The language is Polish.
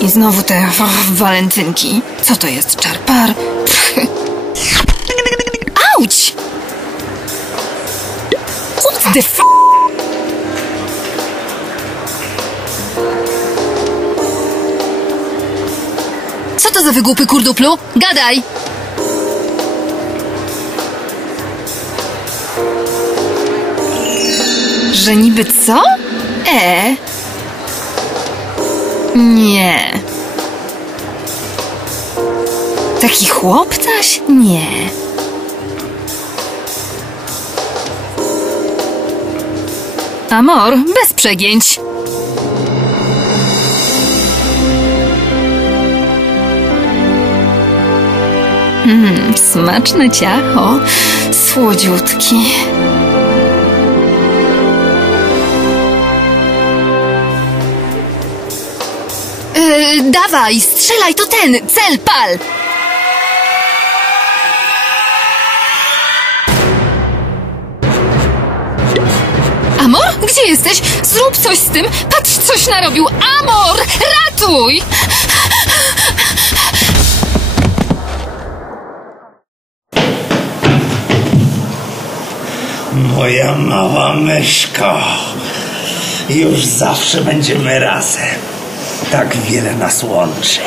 I znowu te o, walentynki. Co to jest? Czarpar? Auć! What the f... Co to za wygłupy, kurduplu? Gadaj! Że niby co? E? Nie. Taki chłopcaś? Nie. Amor, bez przegięć. Mmm, smaczne ciacho. Słodziutki. Yy, dawaj, strzelaj, to ten! Cel, pal! Amor, gdzie jesteś? Zrób coś z tym. Patrz, coś narobił. Amor, ratuj! Moja mała myszko. Już zawsze będziemy razem. Tak wiele nas łączy.